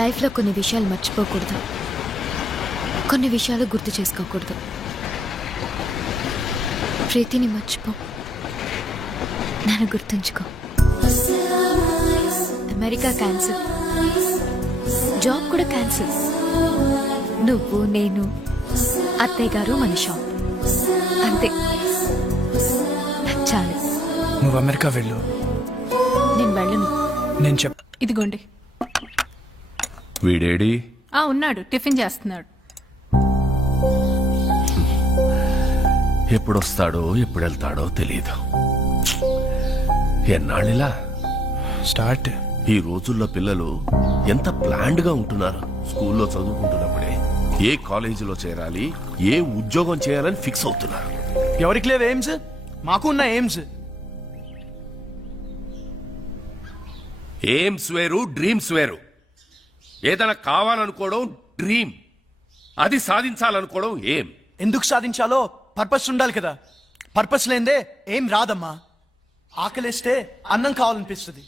లైఫ్లో కొన్ని విషయాలు మర్చిపోకూడదు, కొన్ని విషయాలు గుర్తు చేసుకోకూడదు. ప్రీతిని మర్చిపో, నన్ను గుర్తుంచుకో. అమెరికా క్యాన్సిల్, జాబ్ కూడా క్యాన్సిల్. నువ్వు, నేను, అత్తయ్య గారు, మన షాప్, అంతే. చాలు. నువ్వు అమెరికా వెళ్ళు. నేను వెళ్ళను. నేను ఇదిగోండి. వీడేడి? ఉన్నాడు, టిఫిన్ చేస్తున్నాడు. ఎప్పుడొస్తాడో ఎప్పుడు వెళ్తాడో తెలియదు. ఎన్నాళ్ళిలా స్టార్ట్. ఈ రోజుల్లో పిల్లలు ఎంత ప్లాన్డ్ గా ఉంటున్నారు. స్కూల్లో చదువుకుంటున్నప్పుడే ఏ కాలేజీలో చేరాలి, ఏ ఉద్యోగం చేయాలని ఫిక్స్ అవుతున్నారు. ఎవరికి లేవు ఎయిమ్స్? మాకు ఉన్న ఎయిమ్స్. ఎయిమ్స్ వేరు, డ్రీమ్స్ వేరు. ఏదైనా కావాలనుకోవడం డ్రీమ్, అది సాధించాలనుకోవడం ఏం. ఎందుకు సాధించాలో పర్పస్ ఉండాలి కదా. పర్పస్ లేదే ఏం రాదమ్మా. ఆకలిస్తే అన్నం కావాలనిపిస్తుంది.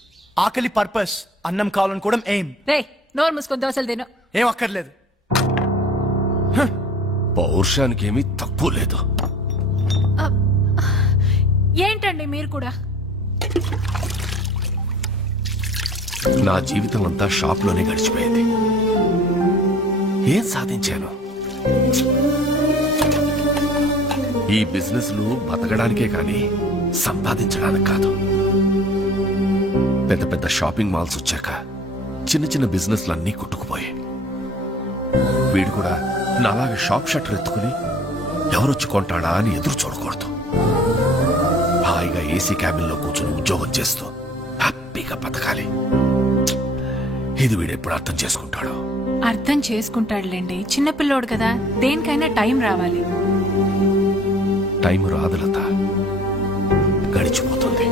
ఆకలి పర్పస్, అన్నం కావాలనుకోవడం ఏం. నోరు మూసుకొని దోశలు తిను. ఏం అక్కర్లేదు. పౌరుషానికి ఏమీ తక్కువ లేదు. ఏంటండి మీరు కూడా? నా జీవితం అంతా షాప్ లోనే గడిచిపోయింది. ఏం సాధించాను? ఈ బిజినెస్ లు బతకడానికే కాని సంపాదించడానికి కాదు. పెద్ద పెద్ద షాపింగ్ మాల్స్ వచ్చాక చిన్న చిన్న బిజినెస్లన్నీ కొట్టుకుపోయాయి. వీడు కూడా నాలాగా షాప్ షట్టర్ ఎత్తుకుని ఎవరొచ్చి కొంటాడా అని ఎదురు చూడకూడదు. హాయిగా ఏసీ క్యాబిన్ లో కూర్చుని ఉద్యోగం చేస్తూ హ్యాపీగా బతకాలి. ఇది వీడు ఎప్పుడు అర్థం చేసుకుంటాడు? అర్థం చేసుకుంటాడులేండి, చిన్నపిల్లోడు కదా. దేనికైనా టైం రావాలి. టైం రాదు లత, గడిచిపోతుంది.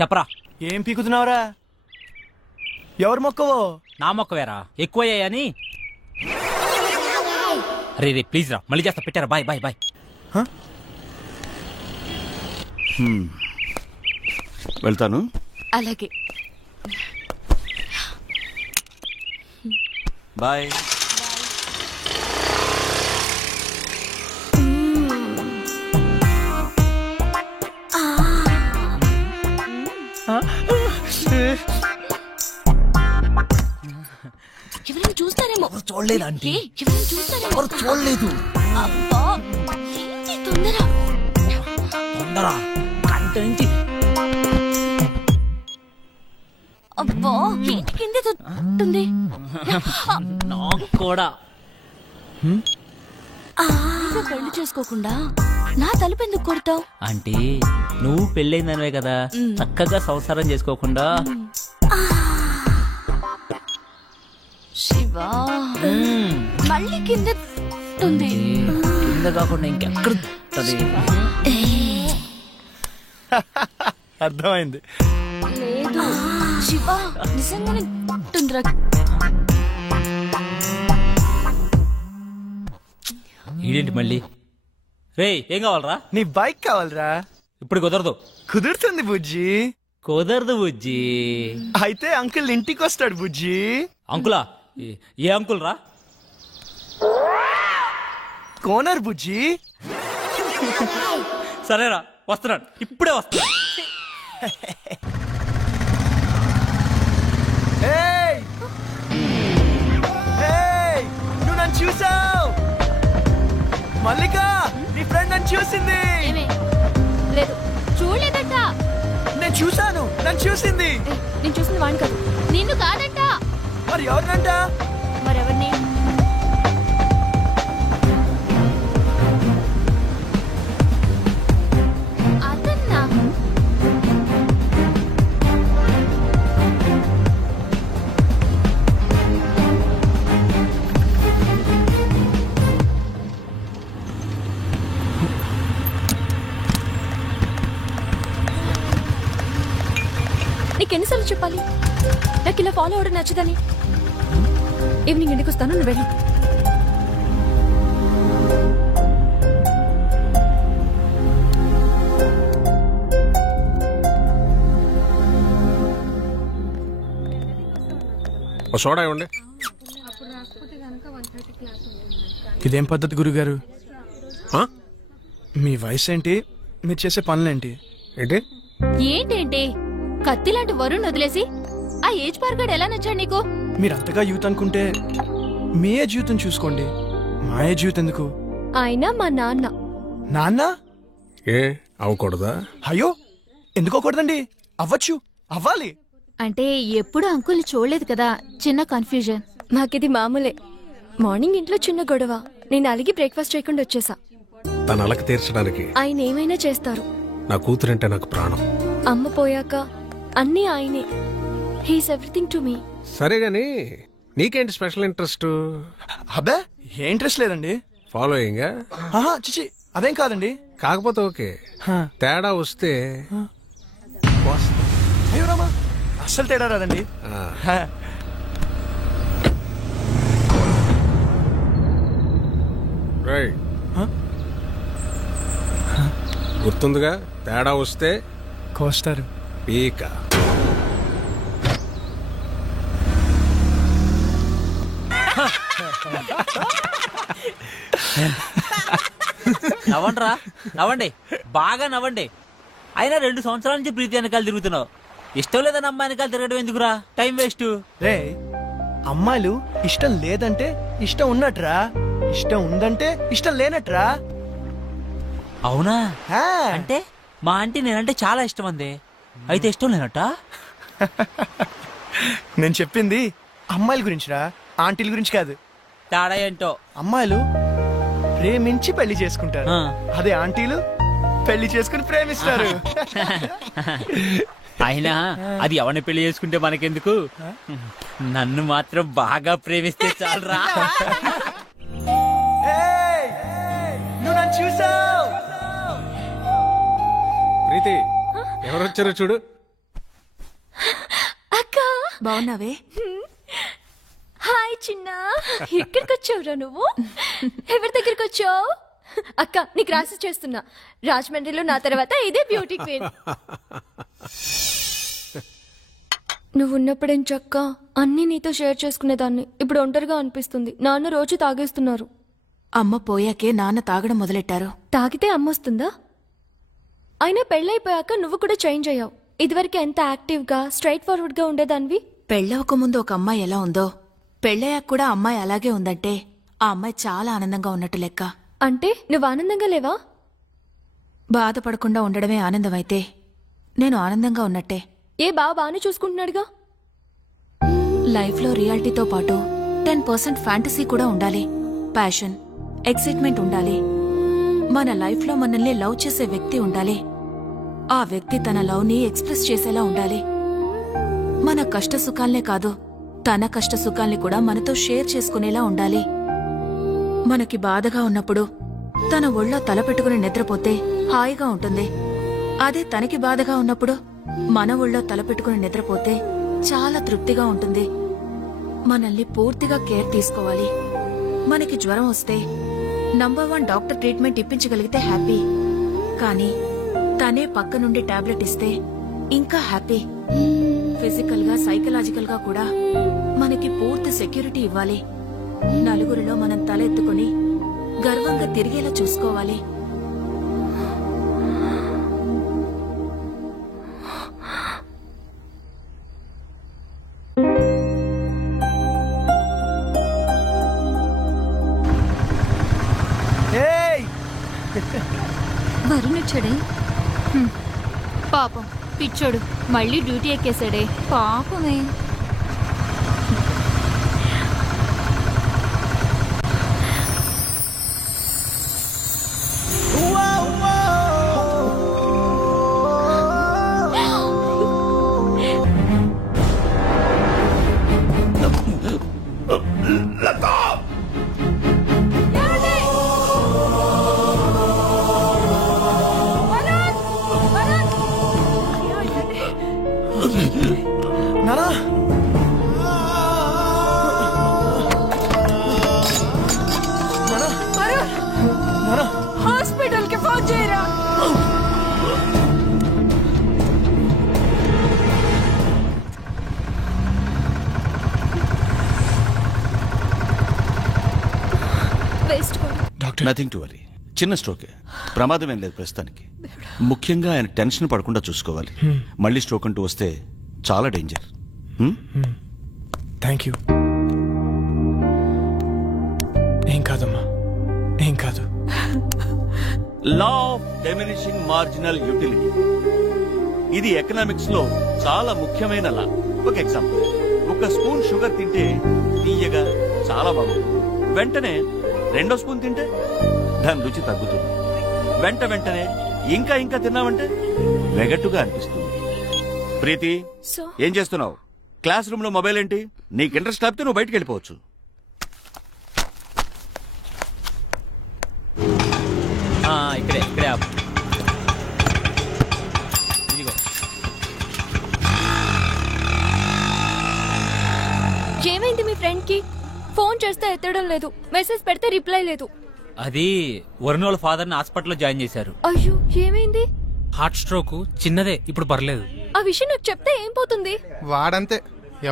చెప్పరా, ఏం పీకుతున్నావురా? ఎవరు మొక్కవో? నా మొక్కవేరా, ఎక్కువయ్యాయని. రే రే ప్లీజ్ రా, మళ్ళీ చేస్తా. పెట్టారా? Bye bye bye. వెళ్తాను. అలాగే, బాయ్. ఎవరైనా చూస్తారేమో. చూడలేదు అంటే ఎవరైనా చూస్తారేమో. చూడలేదు. అబ్బా, ఏంటి తొందర? తొందర గంట నుంచి. అబ్బా, ఏంటి కింద తొట్టుంది? నాకు కూడా. పెళ్లి చేసుకోకుండా నా తలుపు ఎందుకు కొడతావు? అంటే నువ్వు పెళ్ళైందనివే కదా, చక్కగా సంసారం చేసుకోకుండా. శివా, మళ్ళీ కింద ఉంది. కింద కాకుండా ఇంకెక్కడ? అర్థమైంది. లేదు శివా, నిజంగానే ఉంటుందిరా. ఈడేంటి మళ్ళీ? రే ఏం కావాలరా? నీ బైక్ కావాలరా? ఇప్పుడు కుదరదు. కుదురుతుంది బుజ్జి. కుదరదు బుజ్జి. అయితే అంకుల్ ఇంటికి వస్తాడు బుజ్జి. అంకులా? ఏ అంకుల్ రా? కోనర్ బుజ్జి. సరేరా, వస్తున్నాడు, ఇప్పుడే వస్తున్నాడు. నువ్వు నన్ను చూసావు? మల్లిక, నీ ఫ్రెండ్ నన్ను చూసింది. లేదు, చూడలేదంట. నేను చూసాను, నన్ను చూసింది. నేను చూసింది వాడిని కాదు, నిన్ను కాదంట. మరి ఎవరినంట? మరెవరిని? అదన్నా. నీకెన్నిసార్లు చెప్పాలి నాకు ఇలా ఫాలో అవడం నచ్చదని? ఈవినింగ్ ఇంటికి వస్తాను, నువ్వు వెళ్ళు. ఓ సోడా ఇవ్వండి. ఇదేం పద్ధతి గురుగారు? ఆ? మీ వయసు ఏంటి, మీరు చేసే పనులేంటి? ఏంటి ఏంటేంటి కత్తి లాంటి వరుణ్ వదిలేసి ఆ ఏజ్ పార్గాడు ఎలా నచ్చాడు నీకు? మీరు అంతగా యూత్ అనుకుంటే మీ ఏ జీవితం చూసుకోండి, మా ఏ జీవితం ఎందుకు? ఆయన మా నాన్న. నాన్న? ఏ అవ్వకూడదా? అయ్యో ఎందుకోకూడదండి, అవ్వచ్చు, అవ్వాలి. అంటే ఎప్పుడు అంకుల్ని చూడలేదు కదా, చిన్న కన్ఫ్యూజన్. మాకిది మామూలే. మార్నింగ్ ఇంట్లో చిన్న గొడవ, నేను అలిగి బ్రేక్ఫాస్ట్ చేయకుండా వచ్చేసా. తన అలక తీర్చడానికి ఆయన ఏమైనా చేస్తారు. నా కూతురంటే నాకు ప్రాణం. అమ్మ పోయాక అన్నీ ఆయనే. He's everything to me. సరే గాని నీకేంటి స్పెషల్ ఇంట్రెస్ట్? అబ్బే ఏ ఇంట్రెస్ట్ లేదండి. ఫాలోయింగ్? ఆహా చిచి అదేం కాదండి. కాకపోతే ఓకే, తేడా వస్తే అయ్యో రామా, అస్సలు తేడా రాదండి. గుర్తుందిగా, తేడా వస్తే కోస్తారు. పీక. నవ్వండిరా, నవ్వండి, బాగా నవ్వండి. అయినా 2 సంవత్సరాల నుంచి ప్రీతి వెనకాల తిరుగుతున్నావు. ఇష్టం లేదని అమ్మాయి వెనకాల తిరగడం ఎందుకురా, టైం వేస్ట్. రే అమ్మాయిలు ఇష్టం లేదంటే ఇష్టం ఉన్నట్రా, ఇష్టం ఉందంటే ఇష్టం లేనట్రా. అవునా? హా. అంటే మా ఆంటీ నేనంటే చాలా ఇష్టం అంది, అయితే ఇష్టం లేనట్ట? నేను చెప్పింది అమ్మాయిల గురించిరా, ఆంటీల గురించి కాదు. తేడా ఏంటో. అమ్మాయిలు ప్రేమించి పెళ్లి చేసుకుంటారు, అదే ఆంటీలు పెళ్లి చేసుకుని ప్రేమిస్తారు. అయినా అది ఎవరిని పెళ్లి చేసుకుంటే మనకెందుకు, నన్ను మాత్రం బాగా ప్రేమిస్తే చాలరా. నువ్వు నన్ను చూసావు. ప్రీతి ఎవరొచ్చారో చూడు. అక్క బాగున్నావే? హాయ్ చిన్న, ఇక్కడికి వచ్చావురా నువ్వు? ఎవరి దగ్గరికి వచ్చావు? అక్క నీకు రాసి చేస్తున్నా, రాజమండ్రిలో నా తర్వాత ఇదే బ్యూటీ క్వీన్. నువ్వు ఉన్నప్పుడేం చక్క అన్నీ నీతో షేర్ చేసుకునేదాన్ని. ఇప్పుడు ఒంటరిగా అనిపిస్తుంది. నాన్న రోజు తాగేస్తున్నారు. అమ్మ పోయాకే నాన్న తాగడం మొదలెట్టారు. తాగితే అమ్మొస్తుందా? అయినా పెళ్ళైపోయాక నువ్వు కూడా చేంజ్ అయ్యావు. ఇదివరకు ఎంత యాక్టివ్గా స్ట్రైట్ ఫార్వర్డ్గా ఉండేదానివి. పెళ్ళవక ముందు ఒక అమ్మాయి ఎలా ఉందో, పెళ్ళయ్యాక కూడా అమ్మాయి అలాగే ఉందంటే ఆ అమ్మాయి చాలా ఆనందంగా ఉన్నట్టు లెక్క. అంటే నువ్వు ఆనందంగా లేవా? బాధపడకుండా ఉండడమే ఆనందమైతే నేను ఆనందంగా ఉన్నట్టే. ఏ బాగానే చూసుకుంటున్నాడుగా. లైఫ్లో రియాలిటీతో పాటు 10% ఫ్యాంటసీ కూడా ఉండాలి. ప్యాషన్, ఎక్సైట్మెంట్ ఉండాలి. మన లైఫ్లో మనల్ని లవ్ చేసే వ్యక్తి ఉండాలి. ఆ వ్యక్తి తన లవ్ని ఎక్స్ప్రెస్ చేసేలా ఉండాలి. మన కష్ట సుఖాల్నే కాదు, తన కష్ట సుఖాల్ని కూడా మనతో షేర్ చేసుకునేలా ఉండాలి. మనకి బాధగా ఉన్నప్పుడు తన ఒళ్ళో తల పెట్టుకుని నిద్రపోతే హాయిగా ఉంటుంది. అదే తనకి బాధగా ఉన్నప్పుడు మన ఒళ్ళో తల పెట్టుకుని నిద్రపోతే చాలా తృప్తిగా ఉంటుంది. మనల్ని పూర్తిగా కేర్ తీసుకోవాలి. మనకి జ్వరం వస్తే నంబర్ 1 డాక్టర్ ట్రీట్మెంట్ ఇప్పించగలిగితే హ్యాపీ. కానీ తనే పక్క నుండి టాబ్లెట్ ఇస్తే ఇంకా హ్యాపీ. ఫిజికల్ గా సైకలాజికల్ గా కూడా మనకి పూర్తి సెక్యూరిటీ ఇవ్వాలి. నలుగురిలో మనం తల ఎత్తుకుని గర్వంగా తిరిగేలా చూసుకోవాలి. వరుణ్ వచ్చాడే, పాపం పిచ్చోడు మళ్ళీ డ్యూటీ ఎక్కేశాడే. పాపమే. నానా డాక్టర్? నథింగ్ టు వరీ, చిన్న స్ట్రోకే, ప్రమాదం ఏం లేదు ప్రస్తుతానికి. ముఖ్యంగా ఆయన టెన్షన్ పడకుండా చూసుకోవాలి. మళ్ళీ స్ట్రోక్ అంటూ వస్తే చాలా డేంజర్. Thank you. ఏం కాదమ్మా, ఏం కాదు. Law of diminishing marginal utility, ఇది ఎకనామిక్స్ లో చాలా ముఖ్యమైన లా. ఒక ఎగ్జాంపుల్, ఒక స్పూన్ షుగర్ తింటే తీయగా చాలా బాగుంటుంది. వెంటనే 2వ స్పూన్ తింటే దాని రుచి తగ్గుతుంది. వెంటనే ఇంకా ఇంకా తిన్నామంటే వెగట్టుగా అనిపిస్తుంది. ప్రీతి, ఏం చేస్తున్నావు? క్లాస్ రూమ్ లో మొబైల్ ఏంటి? నీకు ఇంట్రెస్ట్ లేకపోతే నువ్వు బయటికి వెళ్ళిపోవచ్చు. ఇక్కడే ఇక్కడే ఆపు. ఇదిగో. ఏమైంది మీ ఫ్రెండ్ కి? ఫోన్ చేస్తే ఎత్తడం లేదు, మెసేజ్ పెడితే రిప్లై లేదు. అది వరుణ్ వాళ్ళ ఫాదర్ ని హాస్పిటల్లో జాయిన్ చేశారు. అయ్యో, ఏమైంది? హార్ట్ స్ట్రోక్, చిన్నదే, ఇప్పుడు పర్లేదు. ఆ విషయం నాకు చెప్తే ఏం పోతుంది? వాడంతే,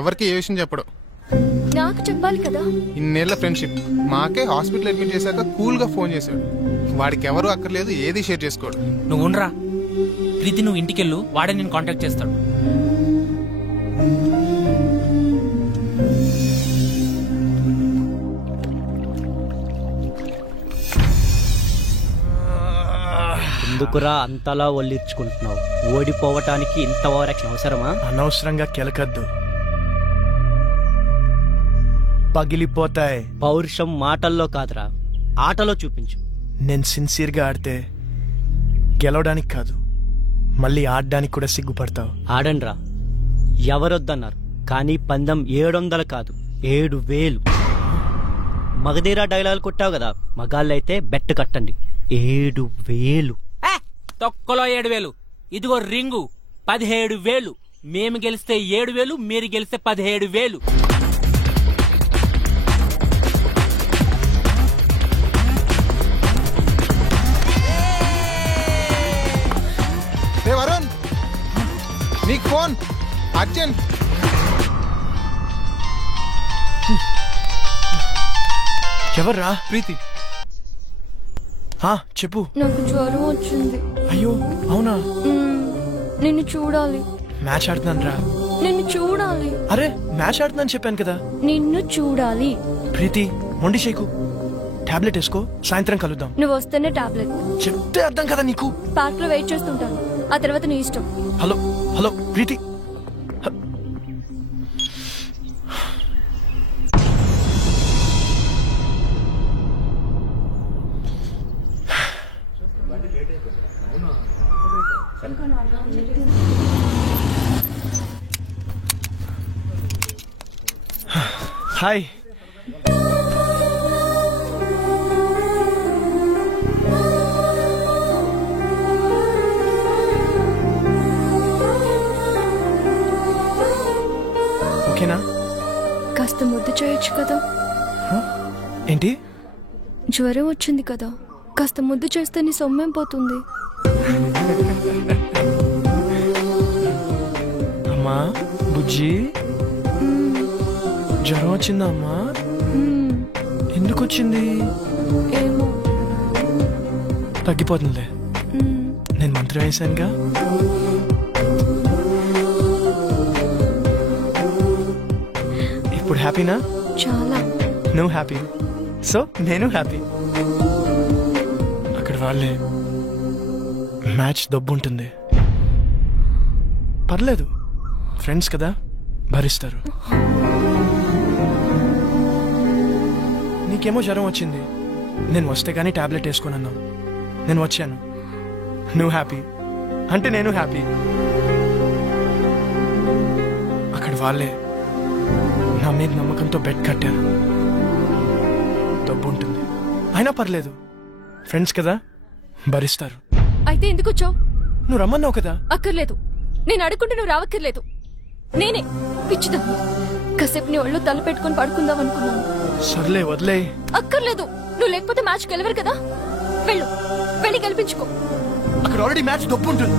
ఎవరికి ఏ విషయం చెప్పడు. నాకు చెప్పాలి కదా. ఇన్నేళ్ల ఫ్రెండ్షిప్, మాకే హాస్పిటల్ అడ్మిట్ చేశాక కూల్ గా ఫోన్ చేశాడు. వాడికి ఎవరు అక్కర్లేదు, ఏది షేర్ చేసుకోడు. నువ్వు ఉండరా ప్రీతి, నువ్వు ఇంటికెళ్ళు, వాడే నేను కాంటాక్ట్ చేస్తాడు. ఎందుకురా అంతలా ఒళ్ళిర్చుకుంటున్నావు? ఓడిపోవటానికి ఇంత ఓవరాక్షన్ అవసరమా? అనవసరంగా కెలకద్దు, పగిలిపోతాయి. పౌరుషం మాటల్లో కాదురా, ఆటలో చూపించు. నేను సిన్సియర్గా ఆడితే గెలవడానికి కాదు, మళ్ళీ ఆడడానికి కూడా సిగ్గుపడతావు. ఆడండ్రా, ఎవరొద్దన్నారు, కానీ పందెం 700 కాదు 7000. మగధీరా డైలాగ్ కొట్టావు కదా, మగాళ్ళైతే బెట్ కట్టండి 7000. తొక్కలో 7000. ఇదిగో రింగు 17000. మేము గెలిస్తే 7000, మీరు గెలిస్తే 17000. వరుణ్, నీకు ఫోన్ అర్జెంట్. ఎవర్రా? ప్రీతి. చెప్పు. నాకు జ్వరం వచ్చింది. అయ్యో, అవునా? నిన్ను చూడాలి. మ్యాచ్ ఆడుతున్నాను రా. నిన్ను చూడాలి. అరే, మ్యాచ్ ఆడుతున్నాను చెప్పాను కదా. నిన్ను చూడాలి. ప్రీతి, మొండి షేకు, టాబ్లెట్ వేసుకో, సాయంత్రం కలుద్దాం. నువ్వు వస్తేనే టాబ్లెట్. చెప్తే అర్థం కదా నీకు. పార్క్ లో వెయిట్ చేస్తుంటాను, ఆ తర్వాత నీ ఇష్టం. హలో హలో ప్రీతి. హాయ్. ఓకేనా? కాస్త ముద్దు చేయొచ్చు కదా. ఏంటి? జ్వరం వచ్చింది కదా, కాస్త ముద్దు చేస్తే నీ సొమ్మేం పోతుంది. అమ్మా బుజ్జి, జ్వరం వచ్చిందా అమ్మా? ఎందుకు వచ్చింది? ఏమో, తగ్గిపోతుందిలే. నేను మంత్రం వేసానుగా. ఇప్పుడు హ్యాపీనా? చాలా. నువ్వు హ్యాపీ, సో నేను హ్యాపీ. అక్కడ వాళ్ళే మ్యాచ్ దొబ్బుంటుంది, పర్లేదు, ఫ్రెండ్స్ కదా, భరిస్తారు. నీకేమో జ్వరం వచ్చింది, నేను వస్తే కానీ టాబ్లెట్ వేసుకున్నాను. నేను వచ్చాను, నువ్వు హ్యాపీ అంటే నేను హ్యాపీ. అక్కడ వాళ్ళే నా మీద నమ్మకంతో బెట్ కట్టారు. డబ్బు ఉంటుంది, అయినా పర్లేదు, ఫ్రెండ్స్ కదా, భరిస్తారు. అయితే ఎందుకు వచ్చావు? నువ్వు రమ్మన్నావు కదా. అక్కర్లేదు, నేను అడుగుంటే నువ్వు రావక్కర్లేదు. నేనే పిచ్చిదా కాసేపు నీ ఒళ్ళు తల పెట్టుకుని పడుకుందాం అనుకున్నాను. సర్లే వదిలే. అక్కర్లేదు, నువ్వు లేకపోతే మ్యాచ్ గెలవరు కదా. వెళ్ళు, వెళ్ళి గెలిపించుకో. అక్కడ ఆల్రెడీ మ్యాచ్ డబ్బు ఉంటుంది.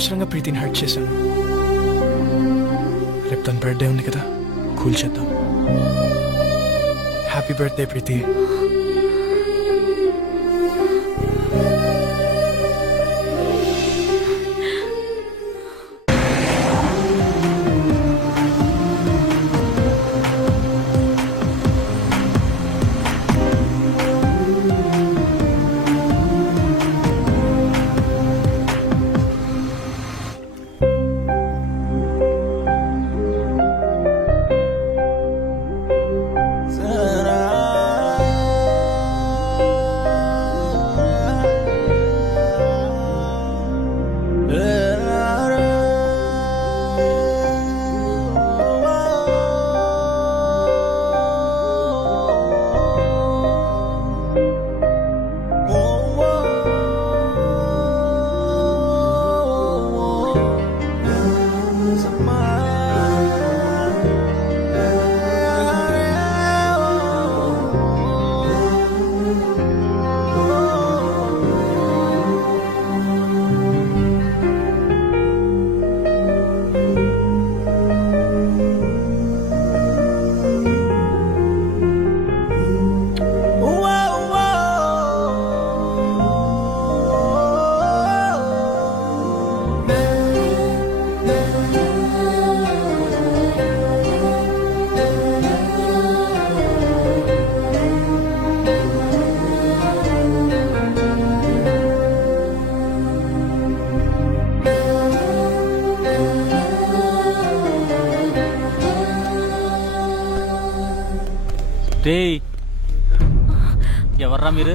అనవసరంగా ప్రీతిని హర్ట్ చేశాను. రేపు తన బర్త్డే ఉంది కదా, కూల్ చేద్దాం. హ్యాపీ బర్త్డే ప్రీతి. ఎవర్రా మీరు?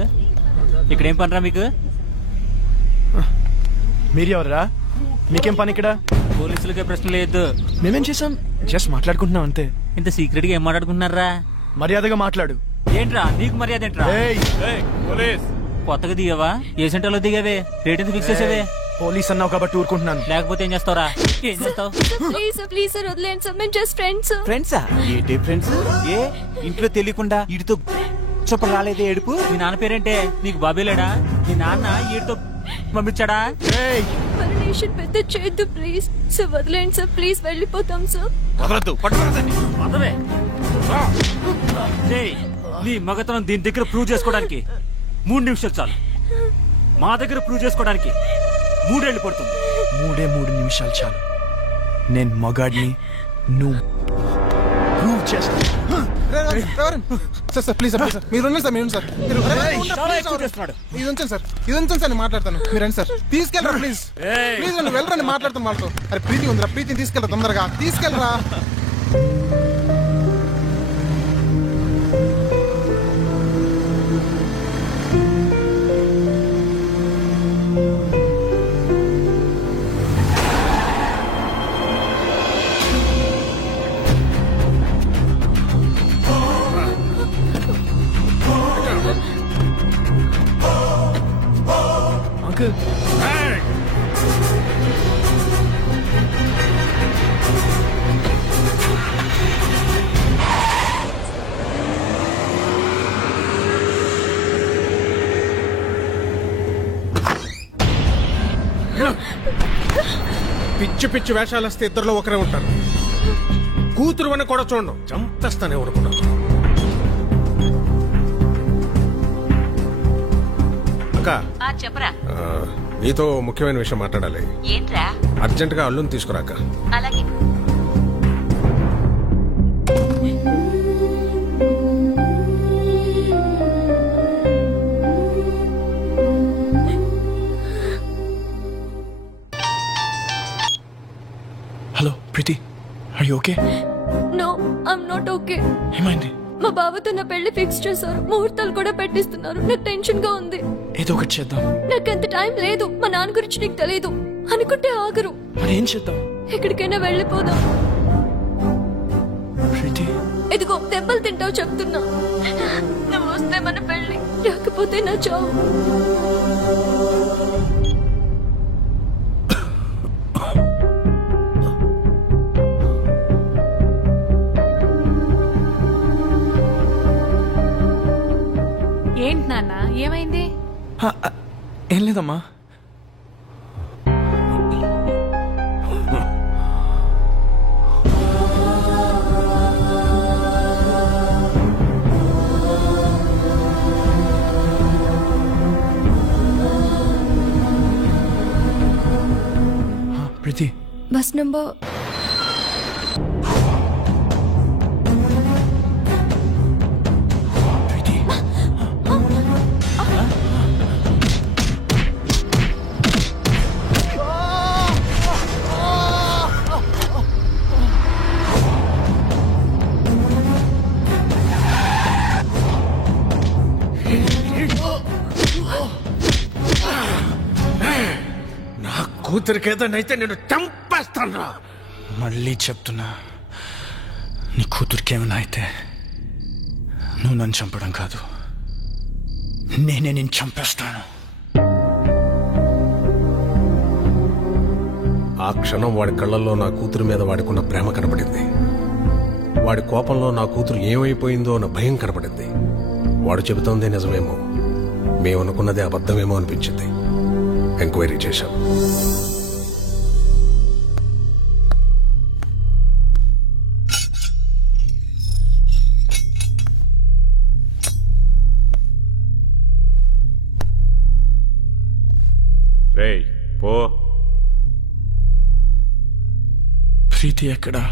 ఇక్కడేం పనిరా మీకు? మీరు ఎవర్రా? మీకేం పని ఇక్కడ? పోలీసులకే ప్రశ్న లేదు. మేమేం చేసాం? జస్ట్ మాట్లాడుకుంటున్నాం అంతే. ఇంత సీక్రెట్ గా ఏం మాట్లాడుకుంటున్నారా? మర్యాదగా మాట్లాడు. ఏంట్రా నీకు మర్యాద ఏంట్రా? కొత్తగా దిగావా? ఏ సెంటర్లో దిగావే? రేట్ ఎంత ఫిక్స్ చేసావే? పోలీస్ అన్నావు కాబట్టి ఊరుకుంటున్నాను. లేకపోతే ఏం చేస్తావురా? ఏం చేస్తావు? ప్లీజ్ సార్ వదిలేండి సార్, మేము జస్ట్ ఫ్రెండ్స్. ఫ్రెండ్సా? ఏంటి ఫ్రెండ్స్? ఏ ఇంట్లో తెలియకుండా వీడితో చొప్ప రాలేదే ఏడుపు? మీ నాన్న పేరేంటే? నీకు బాబేలేడా? మీ నాన్న వీడితో పంపించాడా? పర్మిషన్ పెద్ద చేయొద్దు ప్లీజ్ సార్, వదిలేండి సార్ ప్లీజ్, వెళ్ళిపోతాం సార్. వదలే. నీ మగతనం దీని దగ్గర ప్రూవ్ చేసుకోవడానికి 3 నిమిషాలు చాలు. మా దగ్గర ప్రూవ్ చేసుకోవడానికి 3 ఏళ్ళు పడుతుంది. 3 నిమిషాలు చాలు. నేను మగాడిని, నువ్వు ప్రూవ్ చేస్తా. సార్ ప్లీజ్ సార్, మీరు ఉండండి సార్, మీరు సార్, ఇది ఉంచండి సార్, ఇది ఉంచండి సార్, నేను మాట్లాడతాను. మీరు రండి సార్, తీసుకెళ్ళరా ప్లీజ్ ప్లీజ్, నువ్వు వెళ్ళరండి, మాట్లాడతాను వాళ్ళతో. అరే ప్రీతి ఉందిరా, ప్రీతిని తీసుకెళ్ళరా, తొందరగా తీసుకెళ్ళరా. పిచ్చి పిచ్చి వేషాలు వస్తే ఇద్దరులో ఒకరే ఉంటారు. కూతురు అని కూడా చూడడం, చంపేస్తానే ఊరుకున్నాను. అక్క చెప్పరా. నీతో ముఖ్యమైన విషయం మాట్లాడాలి. ఏంట్రా? అర్జెంట్ గా అల్లుని తీసుకురాక. అలాగే. Hello Preeti, are you okay? No, I'm not okay. ఏమైంది? మా బావతో నా పెళ్లి ఫిక్స్ చేశారు, ముహూర్తాలు కూడా పెట్టిస్తున్నారు. నాకు టెన్షన్ గా ఉంది. ఏదో ఒకటి చేద్దాం. నాకు అంత టైం లేదు. మా నాన్న గురించి నీకు తెలియదు అనుకుంటే ఆగరు. మరి ఏం చేద్దాం? ఎక్కడికైనా వెళ్ళిపోదాం. ప్రీతి, ఇదిగో దెబ్బలు తింటావు చెప్తున్నా. నువ్వు వస్తే మన పెళ్లి, రాకపోతే నా చావు. ఏంటి నాన్న, ఏమైంది? ఏం లేదమ్మా. లాస్ట్ నెంబర్ కూతురికి ఏదైతే నేను చంపేస్తాను. మళ్ళీ చెప్తున్నా, నీ కూతురికి ఏమైనా అయితే నువ్వు నన్ను చంపడం కాదు, నేనే నేను చంపేస్తాను. ఆ క్షణం వాడి కళ్ళల్లో నా కూతురు మీద వాడికున్న ప్రేమ కనపడింది. వాడి కోపంలో నా కూతురు ఏమైపోయిందో అన్న భయం కనపడింది. వాడు చెబుతోందే నిజమేమో, మేమనుకున్నదే అబద్ధమేమో అనిపించింది. ఎంక్వైరీ చేశాం. రేయ్ పో. ప్రీతి ఎక్కడా?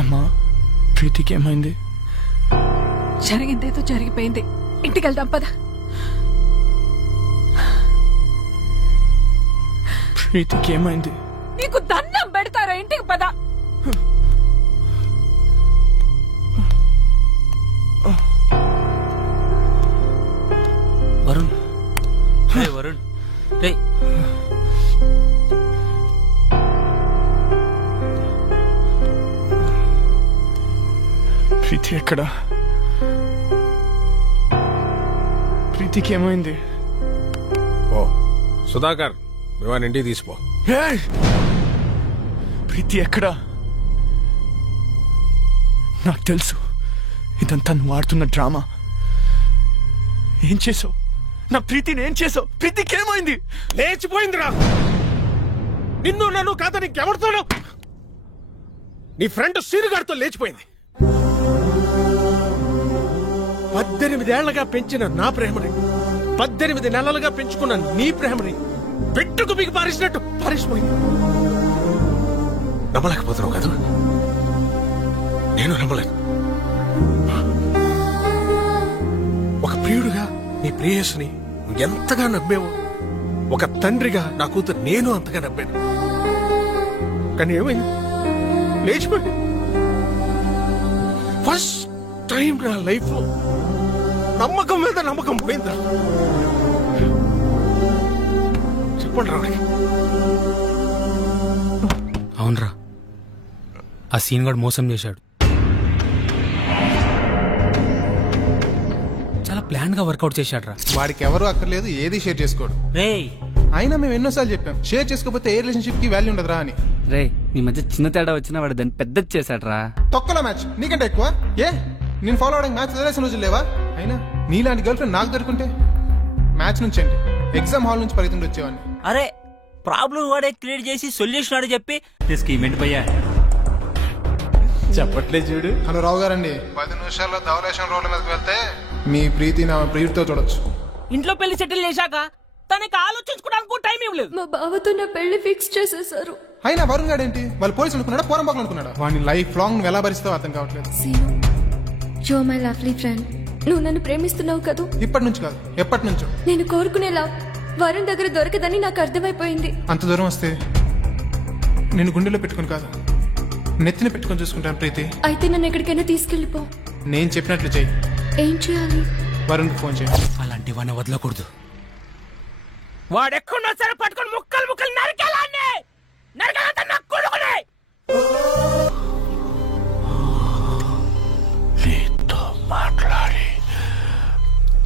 అమ్మా, ప్రీతికి ఏమైంది? జరిగిందేదో జరిగిపోయింది, ఇంటికి వెళ్దాం పద. ప్రీతికి ఏమైంది? నీకు దండం పెడతారా, ఇంటికి పద. వరుణ్, వరుణ్, రే ప్రీతి ఎక్కడా? ప్రీతికి ఏమైంది? ఓ సుధాకర్, వివాన్ ఇంటికి తీసిపో. ప్రీతి ఎక్కడా? నాకు తెలుసు ఇదంతా నువ్వు ఆడుతున్న డ్రామా. ఏం చేసావు? నా ప్రీతిని ఏం చేసావు? ప్రీతికి ఏమైంది? లేచిపోయిందిరా. నిన్ను నన్ను కాదని ఇంకెవరితోనో నీ ఫ్రెండ్ సీనుగారితో లేచిపోయింది. 18 ఏళ్లగా పెంచిన నా ప్రేమని, 18 నెలలుగా పెంచుకున్న నీ ప్రేమని పెట్టుకు బిగి పారేసినట్టు పారేసిపోయింది. నమ్మలేకపోతున్నావు కదా? నేను నమ్మలేను. ఒక ప్రియుడుగా నీ ప్రేయస్ని ఎంతగా నమ్మేవో, ఒక తండ్రిగా నా కూతురు నేను అంతగా నమ్మాను. కానీ ఏమైంది? లేచిపోయింది. ఫస్ట్ టైం నా లైఫ్ లో నమ్మకం మీద నమ్మకం పోయిందా? చెప్పండి రావుడికి. అవునరా, ఆ సీన్ గడు మోసం చేశాడు. చాలా ప్లాన్ గా వర్కౌట్ చేశాడు రా. వాడికి ఎవరు అక్కర్లేదు, ఏది షేర్ చేసుకోడు. రేయ్ అయినా మేము ఎన్నోసార్లు చెప్పాం, షేర్ చేసుకోకపోతే ఏ రిలేషన్షిప్ కి వాల్యూ ఉండదురా అని. రే మీ మధ్య చిన్న తేడా వచ్చినా వాడు దాన్ని పెద్దది చేశాడు రా. తొక్కలో మ్యాచ్ నీకంటే ఎక్కువ. ఏ నేను ఫాలో అవడానికి మ్యాచ్ వదిలేసిన రోజులు లేవా? అయినా నీలాంటి గర్ల్ ఫ్రెండ్ నాకు దొరుకుంటే మ్యాచ్ నుంచి అండి ఎగ్జామ్ హాల్ నుంచి పరిగెత్తుండి వచ్చేవాడిని. అరే ప్రాబ్లం వాడే క్రియేట్ చేసి సొల్యూషన్ ఆడే చెప్పి స్కీమ్ ఏంటి భయ్యా? చెప్పట్లే చూడు. హలో రావు గారండి, 10 నిమిషాల్లో ధవలేషన్ రోడ్ల మీదకి వెళ్తే మీ ప్రీతి నా ప్రియుడితో చూడొచ్చు. ఇంట్లో పెళ్లి సెటిల్ చేశాక తనకి ఆలోచించుకోవడానికి టైం ఇవ్వలేదు. మా బావతో నా పెళ్లి ఫిక్స్ చేసేసారు. అయినా వరుణ్ గాడేంటి, వాళ్ళు పోలీసు అనుకున్నాడా, పోరంబాకులు అనుకున్నాడా? వాడిని లైఫ్ లాంగ్ నువ్వు ఎలా భరిస్తావో అర్థం కావట్లేదు. Seenu, you are my lovely friend. నువ్వు నన్ను ప్రేమిస్తున్నావు కదూ? ఇప్పటి నుంచి కాదు, ఎప్పటి నుంచో. నేను కోరుకునేలా వరుణ్ దగ్గర దొరకదని నాకు అర్థమైపోయింది. అంత దూరం వస్తే నేను గుండెలో పెట్టుకుని కాదు, నెత్తిన పెట్టుకుని చూసుకుంటాను ప్రీతి. అయితే నన్ను ఎక్కడికైనా తీసుకెళ్ళిపో. నేను చెప్పినట్లు చెయ్యి. ఏం చేయాలి? వరుణ్కి ఫోన్ చేయి. అలాంటి వాడిని వదలకూడదు. వాడెక్కడున్నా సరే పట్టుకొని ముక్కలు ముక్కలు నరికేలాన్ని నరకాలంటే నాకు కొడుకునే. నీతో మాట్లాడి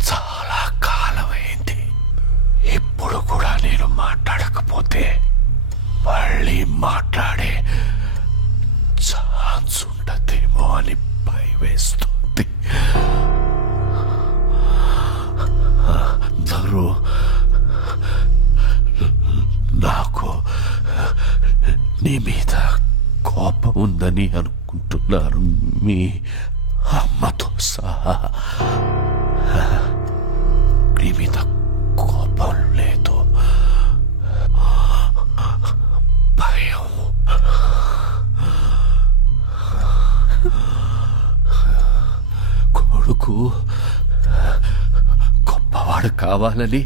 చాలా కాలమైంది. ఇప్పుడు కూడా నేను మాట్లాడకపోతే మళ్ళీ మాట్లాడే ఛాన్స్ ఉండదేమో అని భయమేస్తుంది. అందరూ నాకు నీ మీద కోపం ఉందని అనుకుంటున్నారు మీ అమ్మతో సహా. నీ మీద కోపం లేదు, భయం. కొడుకు గొప్పవాడు కావాలని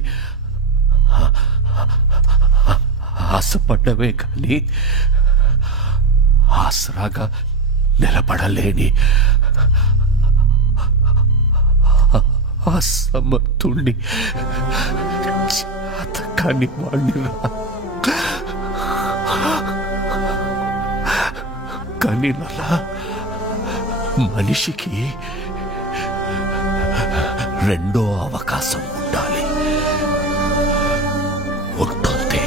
ఆశపడ్డమే కానీ ఆసరాగా నిలబడలేని అసమర్థుణ్ణి, చేతకాని వాణ్ణిరా. కానీ నలా మనిషికి రెండో అవకాశం ఉండాలి, ఉంటుంది.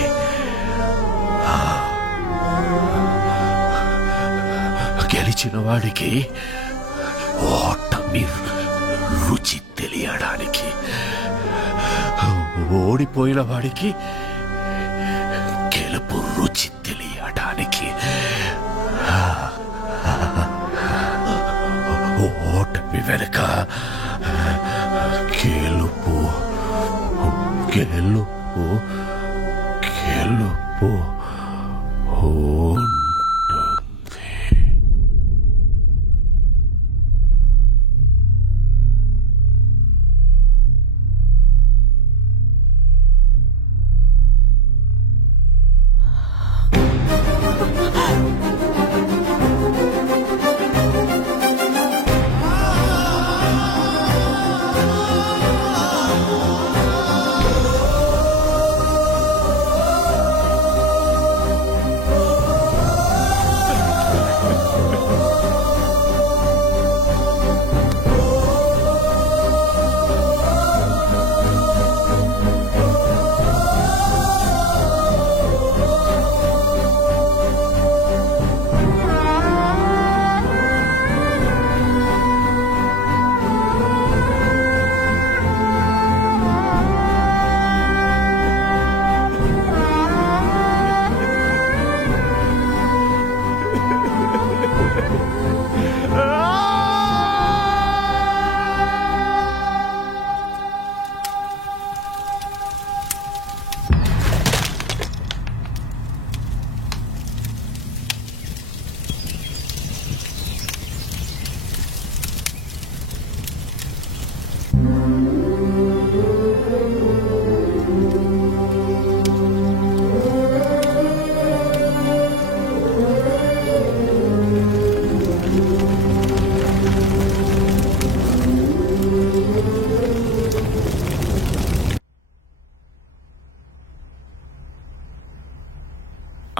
గెలిచిన వాడికి ఓటమి రుచి తెలియడానికి, ఓడిపోయిన వాడికి గెలుపు రుచి తెలియడానికి, ఓటమి వెనుక గెలుపు గెలుపు గెలుపు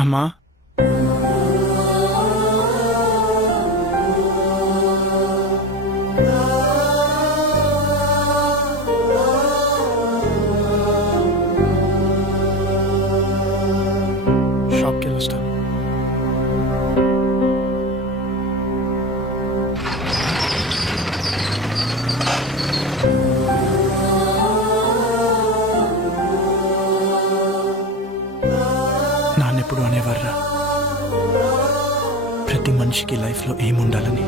అమ్మా. షాప్కి వెళ్ళొస్తాను. నాన్నెప్పుడు అనేవారా, ప్రతి మనిషికి లైఫ్లో ఏముండాలని.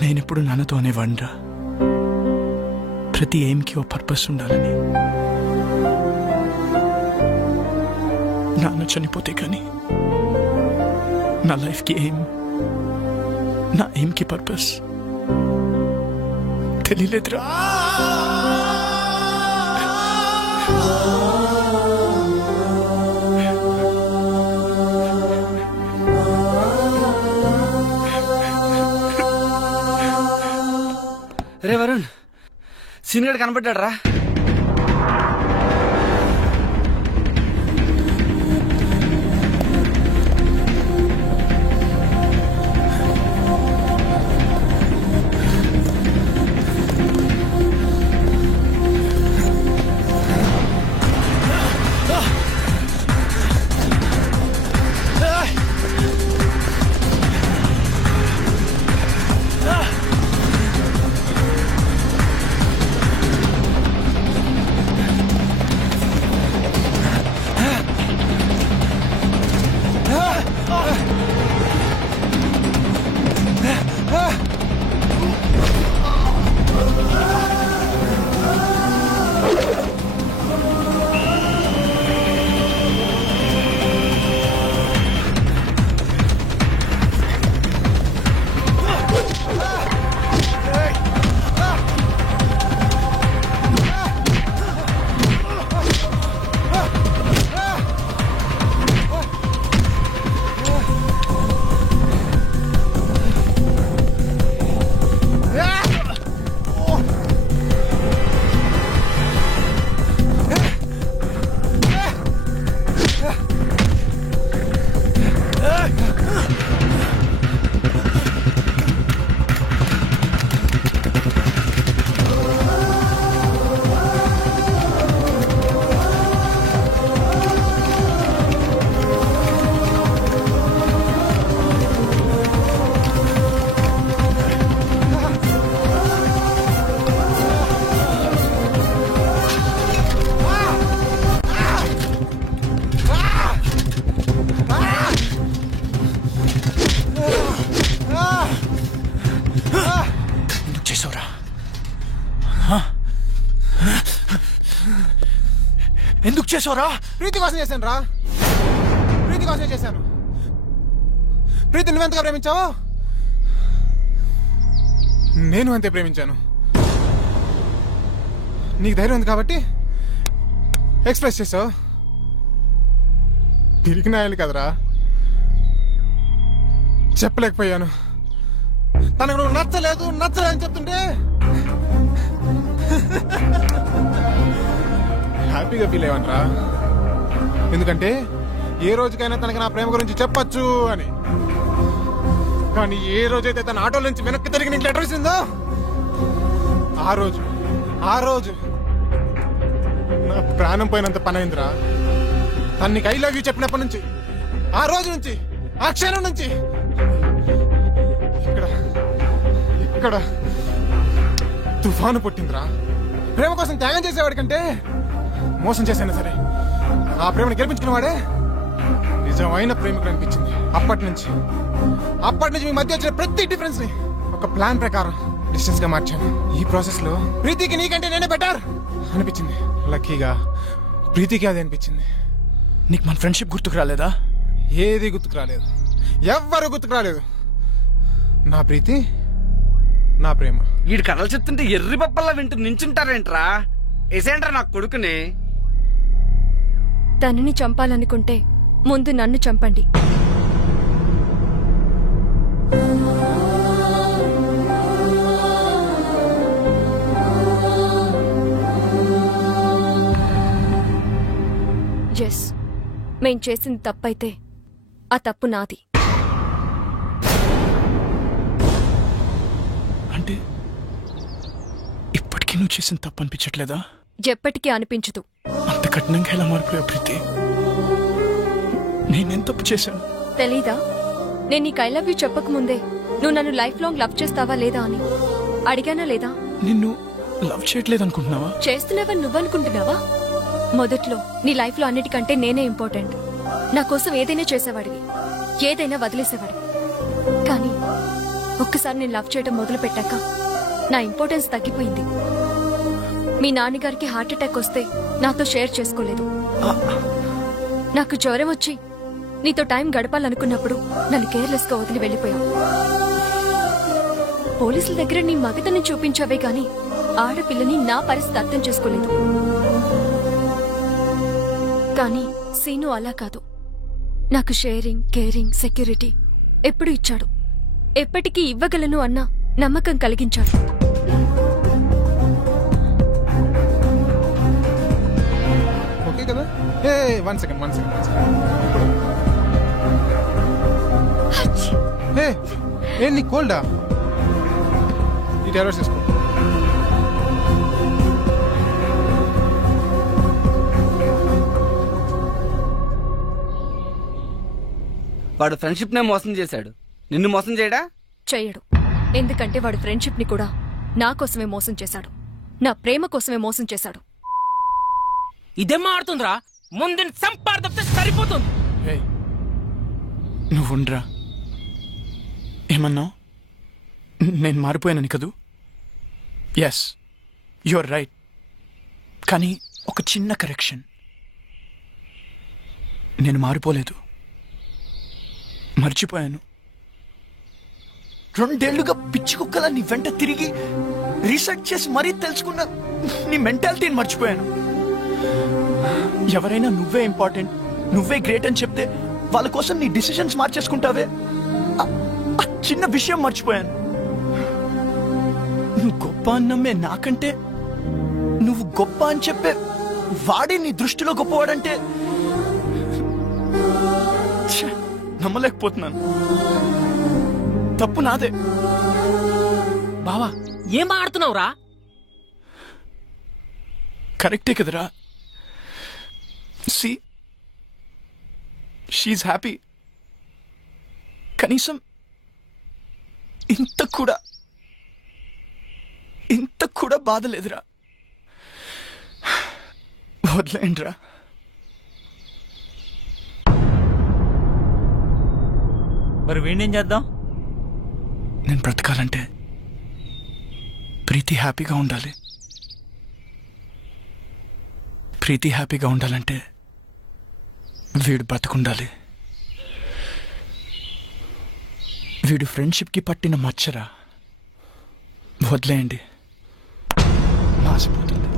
నేనెప్పుడు నాన్నతో అనేవాడిరా, ప్రతి ఎయిమ్కి ఓ పర్పస్ ఉండాలని. నాన్న చనిపోతే కానీ నా లైఫ్కి ఎయిమ్, నా ఎయిమ్కి పర్పస్ తెలియలేదురా. రే వరుణ్, సీనియర్ కనపడ్డాడు రా. ఎందుకు చేసావురా? ప్రీతి కోసం చేశాను రా, ప్రీతి కోసమే చేశాను. ప్రీతి నువ్వెంతగా ప్రేమించావు, నేను అంతే ప్రేమించాను. నీకు ధైర్యం ఉంది కాబట్టి ఎక్స్ప్రెస్ చేసావు. తిరిగి నాయాలి కదరా, చెప్పలేకపోయాను. తనకు నువ్వు నచ్చలేదు అని చెప్తుంటే హ్యాపీగా ఫీల్ అయ్యావనరా. ఎందుకంటే ఏ రోజుకైనా తనకి నా ప్రేమ గురించి చెప్పచ్చు అని. కానీ ఏ రోజైతే తన ఆటోల నుంచి వెనక్కి తిరిగి నీకు లెటర్ ఇచ్చిందో ఆ రోజు నా ప్రాణం పోయినంత పని అయిందిరా. తను నీకు ఐ లవ్ యూ చెప్పినప్పటి నుంచి, ఆ రోజు నుంచి, ఆ క్షణం నుంచి ఇక్కడ తుఫాను పుట్టిందిరా. ప్రేమ కోసం త్యాగం చేసేవాడి కంటే మోసం చేసైనా సరే ఆ ప్రేమను గెలిపించుకున్న వాడే నిజమైన ప్రేమికుడు అనిపించింది. అప్పటి నుంచి మీ మధ్య వచ్చిన ప్రతి డిఫరెన్స్ ని ఒక ప్లాన్ ప్రకారం డిస్టెన్స్ గా మార్చాను. ఈ ప్రాసెస్ లో ప్రీతికి నీకంటే నేనే బెటర్ అనిపించింది. లక్కీగా ప్రీతికి అది అనిపించింది. నీకు మన ఫ్రెండ్షిప్ గుర్తుకు రాలేదా? ఏది గుర్తుకు రాలేదు, ఎవ్వరు గుర్తుకు రాలేదు. నా ప్రీతి, నా ప్రేమ. వీడి కథలు చెప్తుంటే ఎర్రి పప్పల్లా వింటూ నించుంటారేంట్రా? ఏసేంట్రా నా కొడుకుని. తనని చంపాలనుకుంటే ముందు నన్ను చంపండి. ఎస్, మేం చేసింది తప్పైతే ఆ తప్పు నాది. అంటే ఇప్పటికీ నువ్వు చేసిన తప్పు అనిపించట్లేదా? ఎప్పటికీ అనిపించదు. అంత కఠినంగా ఎలా మారిపోయావు ప్రీతి? నేనేం తప్పు చేశాను? తెలీదా? నేను నీకు ఐ లవ్ యూ చెప్పకముందే నువ్వు నన్ను లైఫ్ లాంగ్ లవ్ చేస్తావా లేదా అని అడిగానా లేదా? నిన్ను లవ్ చేయట్లేదు అనుకుంటున్నావా? చేస్తున్నావని నువ్వనుకుంటున్నావా? మొదట్లో నీ లైఫ్ లో అన్నిటికంటే నేనే ఇంపార్టెంట్. నా కోసం ఏదైనా చేసేవాడివి, ఏదైనా వదిలేసేవాడివి. కానీ ఒక్కసారి నేను లవ్ చేయడం మొదలు పెట్టాక నా ఇంపార్టెన్స్ తగ్గిపోయింది. మీ నాన్నగారికి హార్ట్ అటాక్ వస్తే నాతో షేర్ చేసుకోలేదు. నాకు జ్వరం వచ్చి నీతో టైం గడపాలనుకున్నప్పుడు నన్ను కేర్లెస్ గా వదిలి వెళ్ళిపోయావు. పోలీసుల దగ్గర నీ మగతని చూపించావే గాని ఆడపిల్లని నా పరిస్థితి అర్థం చేసుకోలేదు. కానీ సీను అలా కాదు. నాకు షేరింగ్, కేరింగ్, సెక్యూరిటీ ఎప్పుడు ఇచ్చాడు. ఎప్పటికీ ఇవ్వగలను అన్న నమ్మకం కలిగించాడు. ఓకే కదా? One second. ఏ నీ కోల్డా? ఈ టాబ్లెట్స్ తీసుకో. వాడు ఫ్రెండ్షిప్ నే మోసం చేశాడు, నిన్ను మోసం చేయడా? చెయ్యడు. ఎందుకంటే వాడు ఫ్రెండ్షిప్ ని కూడా నా కోసమే మోసం చేశాడు, నా ప్రేమ కోసమే మోసం చేశాడు. ఇదేం మారుతుందిరా? ముందు సంపాదిస్తే సరిపోతుంది. నువ్వు ఉండరా. ఏమన్నావు? నేను మారిపోయానని కదూ? Yes, your right. కానీ ఒక చిన్న కరెక్షన్. నేను మారిపోలేదు, మర్చిపోయాను. 2 ఏళ్లుగా పిచ్చి కుక్కలా నీ వెంట తిరిగి రీసెర్చ్ చేసి మరీ తెలుసుకున్న నీ మెంటాలిటీని మర్చిపోయాను. ఎవరైనా నువ్వే ఇంపార్టెంట్, నువ్వే గ్రేట్ అని చెప్తే వాళ్ళ కోసం నీ డిసిషన్స్ మార్చేసుకుంటావే, ఆ చిన్న విషయం మర్చిపోయాను. నువ్వు గొప్ప అన్నమ్మే నాకంటే నువ్వు గొప్ప అని చెప్పే వాడే నీ దృష్టిలో గొప్పవాడంటే నమ్మలేకపోతున్నాను. తప్పు నాదే. బావా ఏం ఆడుతున్నావురా? కరెక్టే కదరా. See, she happy. కనీసం ఇంత కూడా బాధ లేదురా. వదిలేండిరా. మరి వీణేం చేద్దాం? నేను బ్రతకాలంటే ప్రీతి హ్యాపీగా ఉండాలి. ప్రీతి హ్యాపీగా ఉండాలంటే వీడు బతుకుండాలి. వీడు ఫ్రెండ్షిప్కి పట్టిన మచ్చరా, వదిలేయండి, మాసిపోతుంది.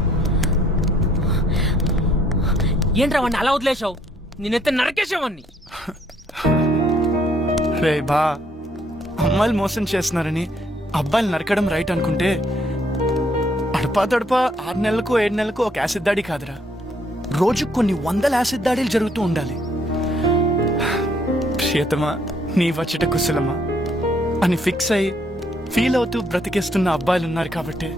ఏంట్రా వాడిని అలా వదిలేసావు? నేనైతే నరకేసేవాడిని. రే బా, అమ్మాయిలు మోసం చేస్తున్నారని అబ్బాయిలు నరకడం రైట్ అనుకుంటే అడపా తడపా 6 నెలలకు 7 నెలలకు ఒక యాసిడ్ దాడి కాదురా, రోజు కొన్ని 100 యాసిడ్ దాడులు జరుగుతూ ఉండాలి. ప్రియతమా నీ వచ్చట కుశలమా అని ఫిక్స్ అయి ఫీల్ అవుతూ బ్రతికేస్తున్న అబ్బాయిలు ఉన్నారు కాబట్టి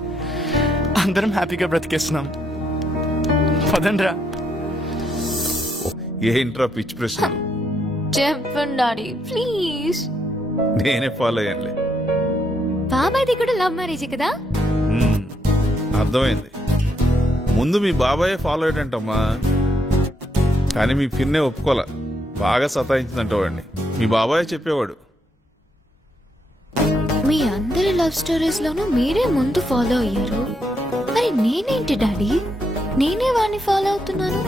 అందరం హ్యాపీగా బ్రతికేస్తున్నాం. పదండ్రా. ఏంట్రా పిచ్చి ప్రశ్నలు? చెప్పండి డాడీ ప్లీజ్. నేనే ఫాలో అయ్యానులే. బాబాయ్ది కూడా లవ్ మ్యారేజ్ కదా? అర్థమైంది. ముందు మీ బాబాయే ఫాలో అయ్యాడంటమ్మా, కానీ మీ పిన్నే ఒప్పుకోలే, బాగా సతాయించిందంట వాడిని. మీ బాబాయే చెప్పేవాడు. మీ అందరి లవ్ స్టోరీస్ లోనూ మీరే ముందు ఫాలో అయ్యారు, మరి నేనేంటి డాడీ? నేనే వాడిని ఫాలో అవుతున్నాను.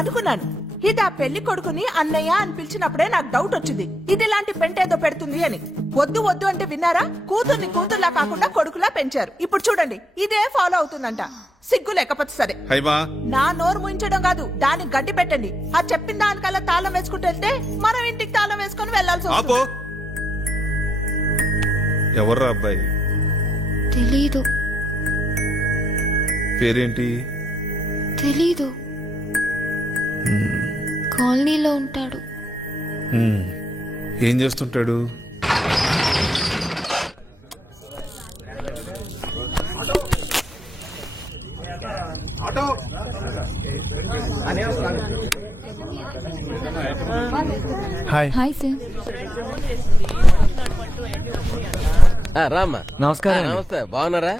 అనుకున్నాను ఇది ఆ పెళ్లి కొడుకుని అన్నయ్య అని పిలిచినప్పుడే నాకు డౌట్ వచ్చింది, ఇది ఇలాంటి పెంటేదో పెడుతుంది అని. వద్దు వద్దు అంటే విన్నారా? కూతుర్ని కూతుర్లా కాకుండా కొడుకులా పెంచారు. ఇప్పుడు చూడండి ఇదే ఫాలో అవుతుందంట. సిగ్గు లేకపోతే సరే, నా నోరు ముయించడం కాదు, దానికి గడ్డి పెట్టండి. ఆ చెప్పిన దానికల్లా తాళం వేసుకుంటూ వెళ్తే మనం ఇంటికి తాళం వేసుకుని వెళ్లాల్సి వస్తుంది. ఎవర్రా అబ్బాయి? తెలీదు. పేరేంటి? తెలీదు. కాలనీలో ఉంటాడు. ఏం చేస్తుంటాడు? హాయ్. Hi sir. రామ్మా. నమస్కారం. నమస్తే, బాగున్నారా?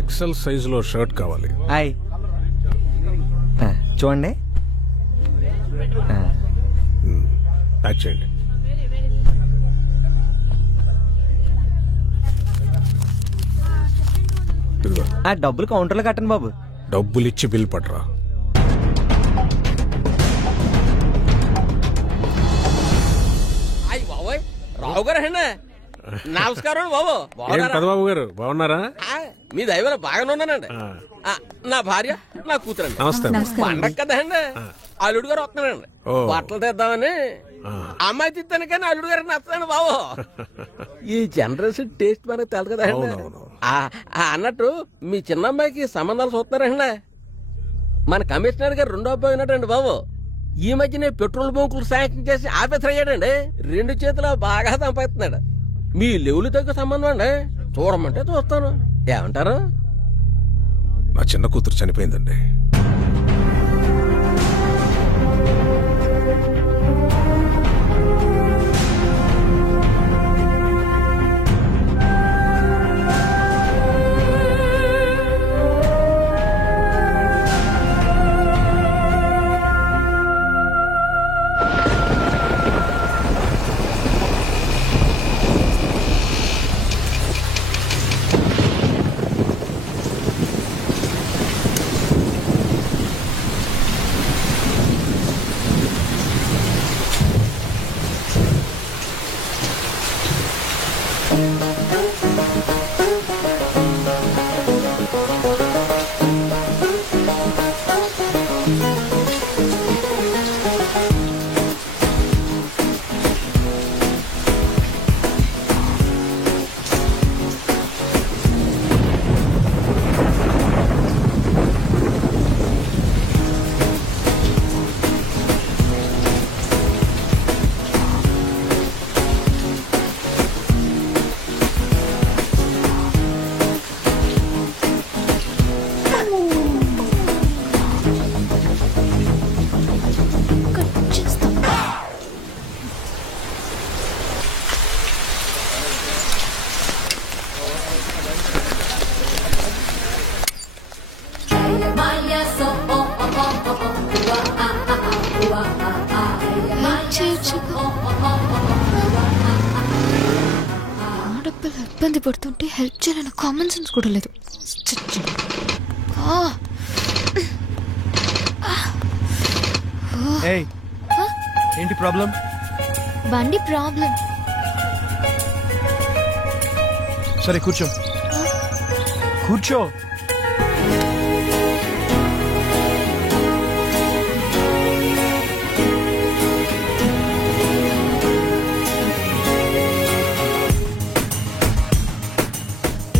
ఎక్సెల్ సైజులో షర్ట్ కావాలి. హాయ్, చూడండి. ప్యాక్ చేయండి. డబ్బులు కౌంటర్లో కట్టండి బాబు. డబ్బులు ఇచ్చి బిల్ పట్టరా. అయ్యి బాబోయ్, రావు గారు అండి. నమస్కారం బాబు. పెదబాబు గారు బాగున్నారా? మీ దైవం బాగానే ఉన్నానండి. నా భార్య, నా కూతురండి. పండగ కదండి, అల్లుడు గారు వస్తున్నానండి. బట్టలు తెద్దామని. అమ్మాయి తిత్తాను కానీ అల్లుడు గారికి నచ్చదండి బాబు. ఈ జనరేషన్ టేస్ట్ మనకు తెలదు కదా. అన్నట్టు మీ చిన్న అమ్మాయికి సంబంధాలు చూస్తున్నారండి. మన కమిషనర్ గారు 2వ అబ్బాయి ఉన్నాడండి బాబు. ఈ మధ్యనే పెట్రోల్ బంకులు శాంక్షన్ చేసి ఆఫీసర్ అయ్యాడండి. 2 చేతులు బాగా సంపాదిస్తున్నాడు. మీ లెవెల్ తగ్గ సంబంధం అండి, చూడమంటే చూస్తాను. ఏమంటారు? నా చిన్న కూతురు చనిపోయిందండి. ఇబ్బంది పడుతుంటే హెల్ప్ చేయాలని కామన్ సెన్స్ కూడా లేదు. ఏయ్, ఏంటి ప్రాబ్లం? బండి ప్రాబ్లం. సరే కూర్చో. కూర్చో.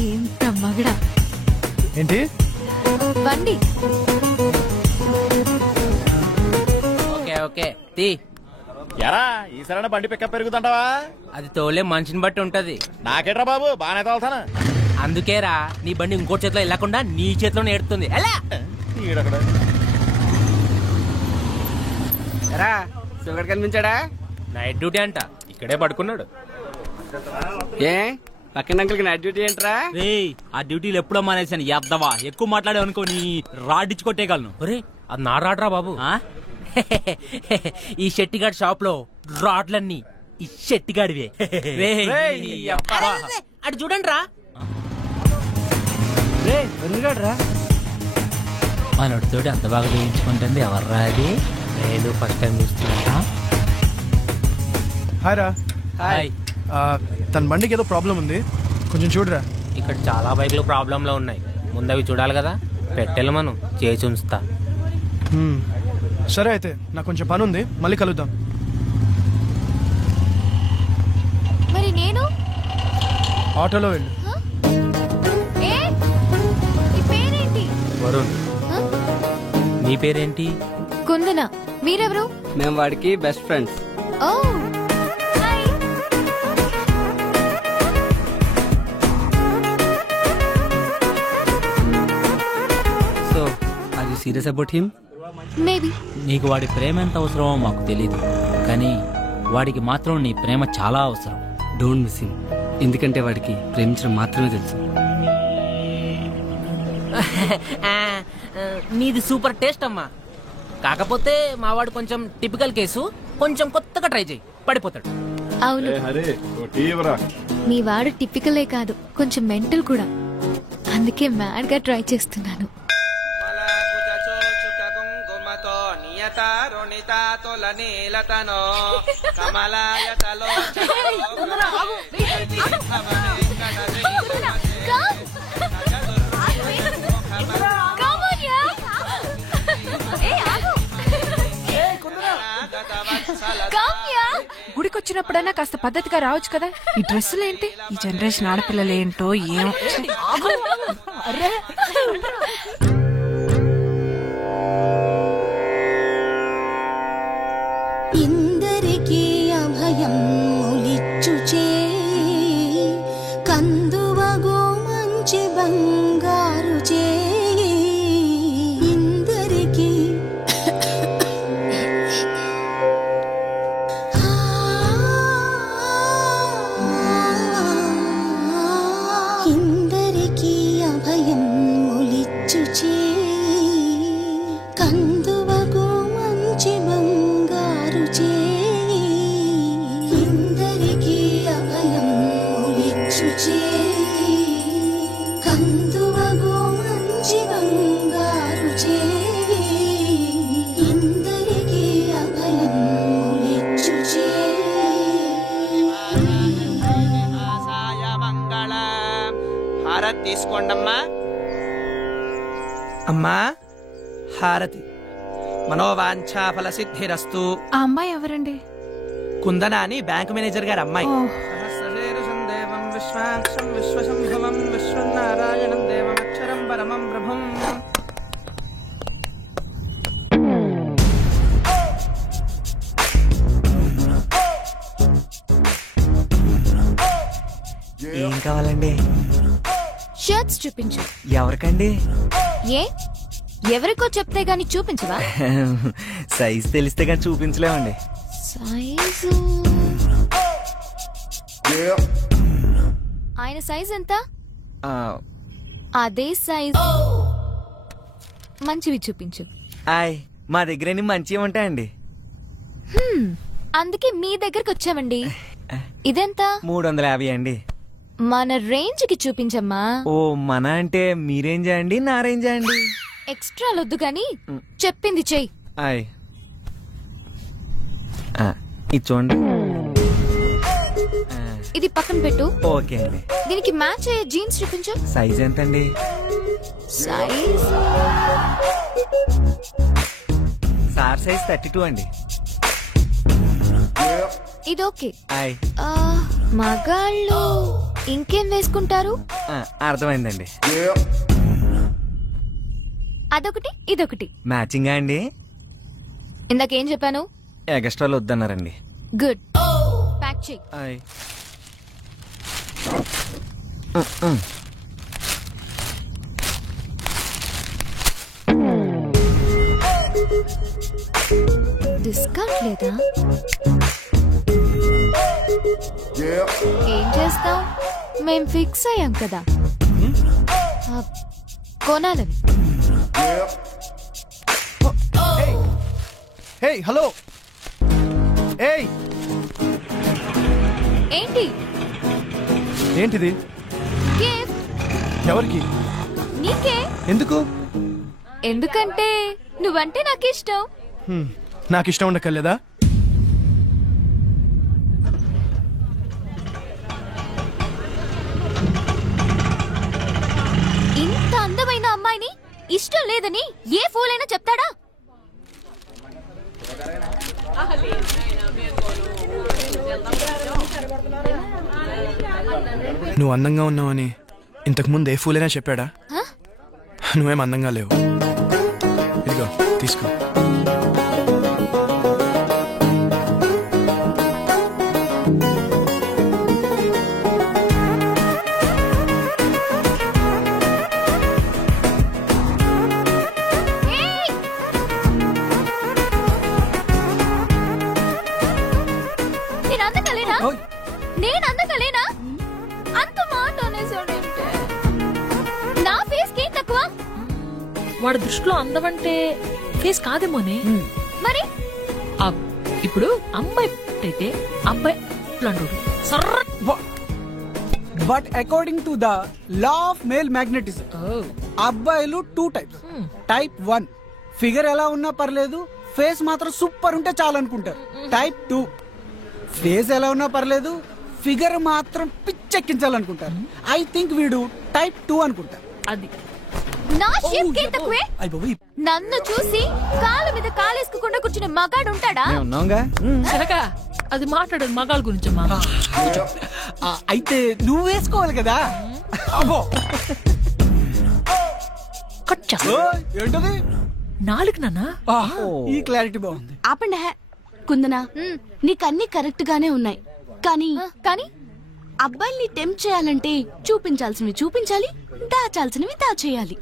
ఏంట మగడా? ఏంటి బండి? ఓకే ఓకే తీ. ఎరా ఈసారి బండి పికప్ పెరుగుతుంటావా? అది తోలే మనిషిని బట్టి ఉంటది. నాకేట్రా బాబు, బాగానే తోలుతాను. అందుకేరా నీ బండి ఇంకో చేతిలో వెళ్ళకుండా నీ చేతిలోనే ఎడుతుంది. ఎలా ఎరా సుగర్ కనిపించాడా? నైట్ డ్యూటీ అంట, ఇక్కడే పడుకున్నాడు. ఏ పక్కన అంకుల్కి నైట్ డ్యూటీ ఏంట్రా? రేయ్, ఆ డ్యూటీలు ఎప్పుడో మానేసాను. ఎద్దవా ఎక్కువ మాట్లాడే అనుకో నీ రాడ్డిచ్చి కొట్టేయగలను. ఒరే అది నా రాడ్రా బాబు. ఈ షెట్టిగాడి షాప్ లో రాడ్లన్నీ ఈ షెట్టిగాడివే. అటు చూడండి రా. మనోడితోటి అంత బాగా వేయించుకుంటుంది ఎవర్రా అది? నేను ఫస్ట్ టైం చూస్తున్నా. హాయ్ రా. హాయ్. తన బండికి ఏదో ప్రాబ్లం ఉంది, కొంచెం చూడరా. ఇక్కడ చాలా బైక్లు ప్రాబ్లంలో ఉన్నాయి, ముందవి చూడాలి కదా. పెట్టెలు మనం చేసి ఉంచుతా. సరే అయితే నాకు కొంచెం పని ఉంది, మళ్ళీ కలుద్దాం. మరి నేను ఆటోలో వెళ్ళు. నీ పేరేంటి? వరుణ్. నీ పేరేంటి? కుందన. మీరెవరు? మేము వాడికి బెస్ట్ ఫ్రెండ్స్. ఓ సో అది సీరియస్ అబౌట్ హిమ్? మేబీ. నీకు వాడి ప్రేమ ఎంత అవసరమో మాకు తెలియదు, కానీ వాడికి మాత్రం నీ ప్రేమ చాలా అవసరం. డోంట్ మిస్ హిమ్, ఎందుకంటే వాడికి ప్రేమించడం మాత్రమే తెలుసు. నీది సూపర్ టేస్ట్ అమ్మా. కాకపోతే మావాడు కొంచెం టిపికల్ కేసు, కొంచెం కొత్తగా ట్రై చేయి, పడిపోతాడు. అవును, మీ వాడు టిపికలే కాదు, కొంచెం మెంటల్ కూడా. అందుకే మ్యాడ్ గా ట్రై చేస్తున్నాను. గుడికొచ్చినప్పుడైనా కాస్త పద్ధతిగా రావచ్చు కదా. ఈ డ్రెస్సులు ఏంటి? ఈ జనరేషన్ ఆడపిల్లలు ఏంటో ఏం. ఇందరికీ అభయం ములిచ్చుచే కందువగో మంచి బంగారు చే ఇందరికీ ఇందరికీ అభయం ములిచ్చుచే కందువగో మంచి బంగారు చే ఇందరికీ అభయం ములిచ్చుచే కందువగో మంచి బంగారు చే ఇందరికీ అభయం ములిచ్చుచే. హారతి తీసుకోండమ్మా. అమ్మా హారతి. మనోవాంఛా ఫల సిద్ధిరస్తు. ఆ అమ్మాయి ఎవరండి? కుందన అని బ్యాంక్ మేనేజర్ గారు అమ్మాయి. విశ్వశంభవం విశ్వనారాయణం దేవమక్షరం పరమం ప్రభుం. ఏం కావాలండి? షర్ట్స్ చూపించు. ఎవరికండి? ఏ ఎవరికో చెప్తే గాని చూపించవా? సైజ్ తెలిస్తే కానీ చూపించలేమండి. సైజు ఆయన సైజ్ ఎంత? అదే సైజ్ మంచివి చూపించు. మా దగ్గర మంచివి ఉంటాయండి. అందుకే మీ దగ్గరకు వచ్చామండి. ఇదెంత? 350 అండి. మన రేంజ్ కి చూపించమ్మా. ఓ మన అంటే మీ రేంజా అండి నా రేంజా అండి? ఎక్స్ట్రా లొద్దు గాని చెప్పింది చెయ్యి. ఆయ్ ఇది చూడండి. ఇది పక్కన పెట్టు. ఓకే అండి. దీనికి మ్యాచ్ అయ్యే జీన్స్ చూపించు. సైజ్ ఎంత అండి? సైజ్ సార్ సైజ్ 32 అండి. ఇది ఓకే. ఆయ్ మగాళ్ళు ఇంకేం వేసుకుంటారు? అర్థమైందండి. అదొకటి ఇదొకటి మ్యాచింగా అండి? ఇందాకేం చెప్పాను? ఎక్స్ట్రాలు వద్దన్నారండి. గుడ్, ప్యాక్ చెయ్యి. ఆయ్ డిస్కౌంట్ లేదా? ఏం చేస్తాం, మేం ఫిక్స్ అయ్యాం కదా కొనాలని. Hey hello. ఏయ్ ఏంటి? ఏంటిది? గిఫ్ట్. ఎవరికి? నీకే. ఎందుకు? ఎందుకంటే నువ్వంటే నాకు ఇష్టం. నాకు ఇష్టం ఉండకలేదా? ఇంత అందమైన అమ్మాయిని ఇష్టం లేదని ఏ ఫూల్ అయినా చెప్తాడా? నువ్వు అందంగా ఉన్నావని ఇంతకు ముందు ఏ ఫూలైనా చెప్పాడా? నువ్వేం అందంగా లేవు. ఇదిగో తీసుకో. నేను అందంగా లేనా? అంత మాట అనేసాడంటే నా ఫేస్ కి తక్కువ. వాడి దృష్టిలో అందమంటే ఫేస్ కాదేమోనే. మరి ఇప్పుడు అమ్మాయి అయితే అబ్బాయి but according to the law of male magnetism అబ్బాయిలు 2 టైప్స్. టైప్ 1 ఫిగర్ ఎలా ఉన్నా పర్లేదు, ఫేస్ మాత్రం సూపర్ ఉంటే చాలు అనుకుంటారు. టైప్ 2 ఫేస్ ఎలా ఉన్నా పర్లేదు, ఫిగర్ మాత్రం పిచ్చెక్కించాలనుకుంటారు. ఐ థింక్ వీడు టైప్ 2 అనుకుంటారు. అది నా షేప్ కి తక్కువే. నన్ను చూసి కాళ్ళ మీద కాలేసుకోకుండా కూర్చునే మగాడు ఉంటాడా? సరగా అది మాట్లాడదు మగాళ్ళ గురించమ్మా. అయితే నువ్వు వేసుకోవాలి కదా. ఏంటది? నాలుగు నాన్న. ఈ క్లారిటీ బాగుంది. ఆపండి. కుందనా, నీకన్నీ కరెక్ట్ గానే ఉన్నాయి, కానీ అబ్బాయిల్ని టెంప్ట్ చేయాలంటే చూపించాల్సినవి చూపించాలి, దాచాల్సినవి దాచేయాలి.